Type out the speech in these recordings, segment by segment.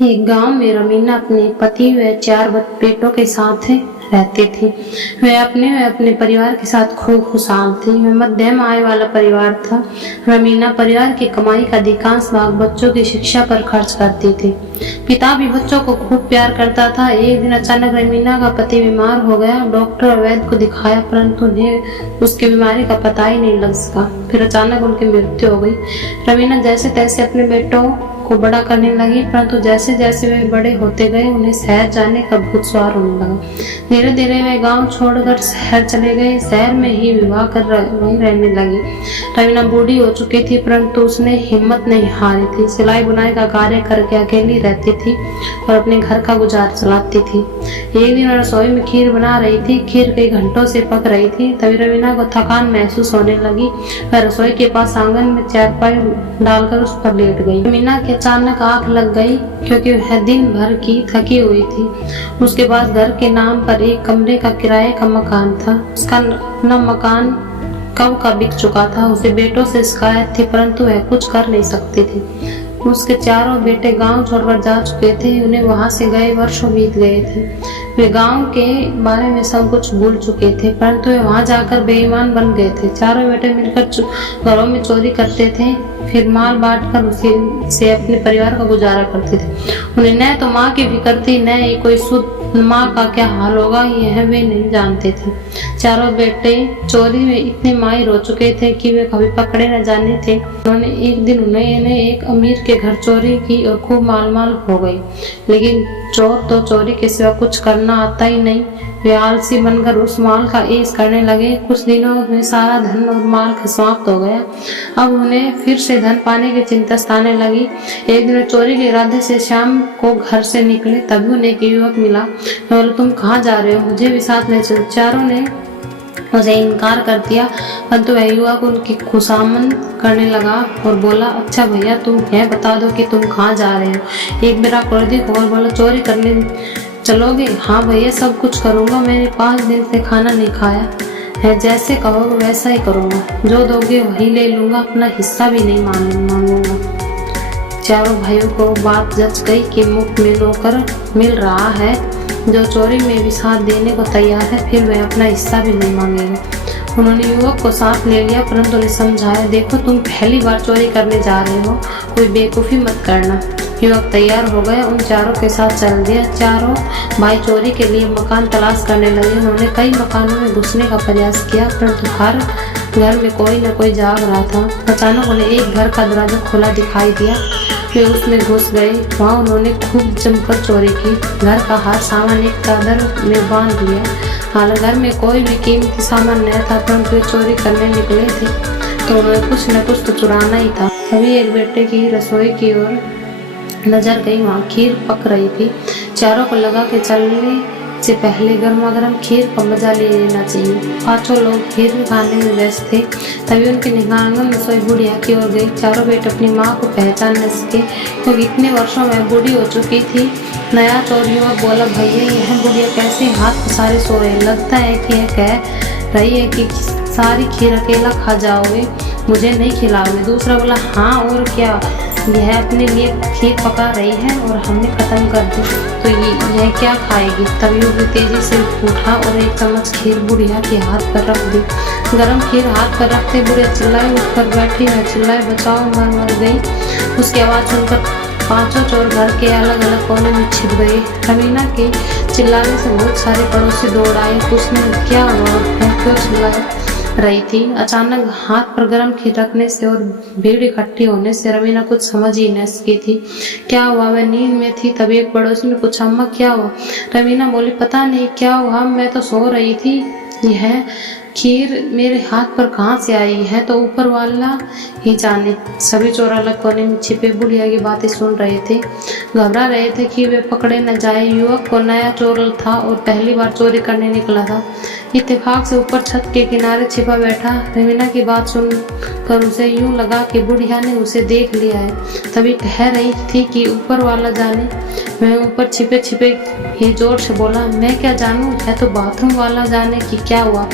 एक गांव में रमीना अपने पति व 4 बेटों के साथ रहती थी। वह अपने परिवार के साथ खूब खुशहाल थी। वह मध्यम आय वाला परिवार था। रमीना परिवार की कमाई का अधिकांश भाग बच्चों की शिक्षा पर खर्च करती थी। पिता भी बच्चों को खूब प्यार करता था। एक दिन अचानक रमीना का पति बीमार हो गया। डॉक्टर और वैद्य को दिखाया, परंतु उन्हें उसकी बीमारी का पता ही नहीं लग सका। फिर अचानक उनकी मृत्यु हो गई। रमीना जैसे तैसे अपने बेटों को बड़ा करने लगी, परंतु जैसे जैसे वे बड़े होते गए उन्हें शहर जाने का भूत सवार होने लगा। धीरे धीरे वे गांव छोड़कर शहर चले गए। शहर में ही विवाह कर वहीं रहने लगी। रवीना बूढ़ी हो चुकी थी, परंतु उसने हिम्मत नहीं हारी थी। सिलाई बुनाई का कार्य करके अकेली रहती थी और अपने घर का गुजार चलाती थी। एक दिन रसोई में खीर बना रही थी। खीर कई घंटों से पक रही थी। तभी रवीना को थकान महसूस होने लगी। वह रसोई के पास आंगन में चारपाई डालकर उस पर लेट गई। रवीना के अचानक आंख लग गई, क्योंकि वह दिन भर की थकी हुई थी। उसके पास घर के नाम पर एक कमरे का किराए का मकान था। उसका न मकान कब का बिक चुका था। उसे बेटों से शिकायत थी, परंतु वह कुछ कर नहीं सकती थी। उसके चारों बेटे गांव छोड़कर जा चुके थे। उन्हें वहां से गए वर्षों बीत गए थे। वे गांव के बारे में सब कुछ भूल चुके थे, परंतु वे वहां जाकर बेईमान बन गए थे। चारों बेटे मिलकर घरों में चोरी करते थे, फिर माल बांटकर उसी से अपने परिवार का गुजारा करते थे। उन्हें न तो माँ की फिक्र थी, न ही कोई शुद्ध माँ का क्या हाल होगा यह वे नहीं जानते थे। चारों बेटे चोरी में इतने माहिर हो चुके थे कि वे कभी पकड़े न जाने थे। उन्होंने एक दिन उन्हें एक अमीर के घर चोरी की और खूब माल हो गई। लेकिन चोर तो चोरी के सिवा कुछ करना आता ही नहीं। वे आलसी बनकर उस माल का ऐश करने लगे। कुछ दिनों में सारा धन और माल समाप्त हो गया। अब उन्हें फिर से धन पाने की चिंता सताने लगी। एक दिन चोरी के इरादे से शाम को घर से निकले, तभी उन्हें एक युवक मिला। बोले, तुम कहाँ जा रहे हो? मुझे भी साथ ले चलो। चारों ने उसे इनकार कर दिया, परंतु वह युवक उनकी खुशामद करने लगा और बोला, अच्छा भैया, तुम यह बता दो कि तुम कहाँ जा रहे हो। एक मेरा क्रोधित होकर बोला, चोरी करने चलोगे? हाँ भैया, सब कुछ करूँगा। मैंने 5 दिन से खाना नहीं खाया है। जैसे कहोगे वैसा ही करूँगा। जो दोगे वही ले लूँगा। अपना हिस्सा भी नहीं मांगूंगा। चारों भाइयों को बात जच गई कि मुफ्त में नौकर मिल रहा है जो चोरी में भी साथ देने को तैयार है, फिर वह अपना हिस्सा भी नहीं मांगेगा। उन्होंने युवक को साथ ले लिया, परंतु उन्हें समझाया, देखो तुम पहली बार चोरी करने जा रहे हो, कोई बेवकूफ़ी मत करना। युवक तैयार हो गया, उन चारों के साथ चल दिया। चारों भाई चोरी के लिए मकान तलाश करने लगे। उन्होंने कई मकानों में घुसने का प्रयास किया, परंतु हर घर में कोई न कोई जाग रहा था। अचानक उन्हें एक घर का दरवाजा खुला दिखाई दिया। वे उसमें घुस गए। वहाँ उन्होंने खूब जमकर चोरी की। घर का हर सामान एक चादर में बांध लिया। हालांकि घर में कोई भी कीमती सामान नहीं था, परंतु वे चोरी करने निकले थे तो उन्हें कुछ न कुछ तो चुराना ही था। तभी एक बेटे की रसोई की ओर नजर गई। वहाँ खीर पक रही थी। चारों को लगा कि चलने से पहले गर्मा गर्म खीर का मजा ले लेना चाहिए। 5 लोग खीर खाने में व्यस्त थे। तभी उनकी निगाह आंगन में सोई बुढ़िया की ओर गई। चारों बेटे अपनी माँ को पहचान न सके, क्योंकि इतने वर्षों में बूढ़ी हो चुकी थी। नया चोर युवक बोला, भैया, यह बुढ़िया कैसे हाथ पसारे सो रहे? लगता है कि यह कह रही है कि सारी खीर अकेला खा जाओगे, मुझे नहीं खिलाओगे। दूसरा बोला, हाँ और क्या, यह अपने लिए खीर पका रही है और हमने खत्म कर दी तो यह क्या खाएगी? तभी वो तेजी से उठा और एक चम्मच खीर बुढ़िया के हाथ पर रख दी। गरम खीर हाथ पर रखते बुढ़िया चिल्लाए, उठकर बैठी है, चिल्लाए, बचाओ, मर गई। उसकी आवाज़ सुनकर 5 चोर घर के अलग अलग कोने में छिप गए। रमीना के चिल्लाने से बहुत सारे पड़ोसी दौड़ आए। उसने क्या हुआ है, क्यों चिल्ला रही थी? अचानक हाथ पर गर्म खीर रखने से और भीड़ इकट्ठी होने से रमीना कुछ समझ ही न सकी थी। क्या हुआ? वह नींद में थी। तभी एक पड़ोसी ने पूछा, अम्मा क्या हुआ? रमीना बोली, पता नहीं क्या हुआ, मैं तो सो रही थी। यह खीर मेरे हाथ पर कहाँ से आई है तो ऊपर वाला ही जाने। सभी चोर अलग कोने में छिपे बुढ़िया की बातें सुन रहे थे। घबरा रहे थे कि वे पकड़े न जाए। युवक को नया चोर था और पहली बार चोरी करने निकला था। इत्तेफाक से ऊपर छत के किनारे छिपा बैठा। रमीना की बात सुनकर उसे यूं लगा कि बुढ़िया ने उसे देख लिया है। तभी कह रही थी कि ऊपर वाला जाने। वह ऊपर छिपे छिपे ही जोर से बोला, मैं क्या जानूं, है तो बाथरूम वाला जाने कि क्या हुआ।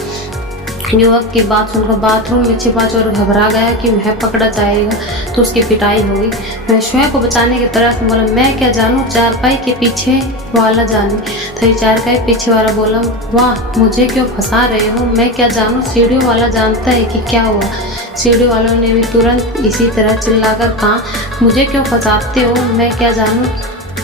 युवक की बात सुनकर बाथरूम में छिपा चोर घबरा गया कि वह पकड़ा जाएगा तो उसकी पिटाई होगी। वह स्वयं को बचाने की तरफ बोला, मैं क्या जानूं, चारपाई के पीछे वाला जाने। तो चारपाई पीछे वाला बोला, वाह, मुझे क्यों फंसा रहे हो, मैं क्या जानूं, सीढ़ियों वाला जानता है कि क्या हुआ। सीढ़ी वालों ने भी तुरंत इसी तरह चिल्लाकर कहा, मुझे क्यों फंसाते हो, मैं क्या जानूं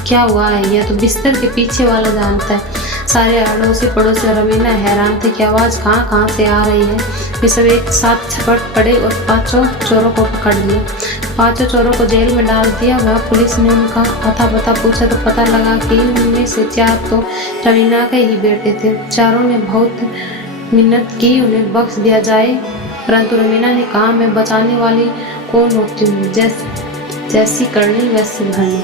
क्या हुआ है, यह तो बिस्तर के पीछे वाला जानता है। सारे अड़ोसी पड़ोसी और रमीना हैरान थे कि आवाज़ कहाँ से आ रही है। वे सब एक साथ झपट पड़े और 5 चोरों को पकड़ लिया। 5 चोरों को जेल में डाल दिया। वह पुलिस ने उनका अता पता पूछा तो पता लगा कि उनमें से 4 तो रमीना के ही बेटे थे। चारों ने बहुत मिन्नत की उन्हें बख्श दिया जाए, परंतु रमीना ने कहा, मैं बचाने वाली कौन होती हूँ, जैसी करनी वैसी भरनी।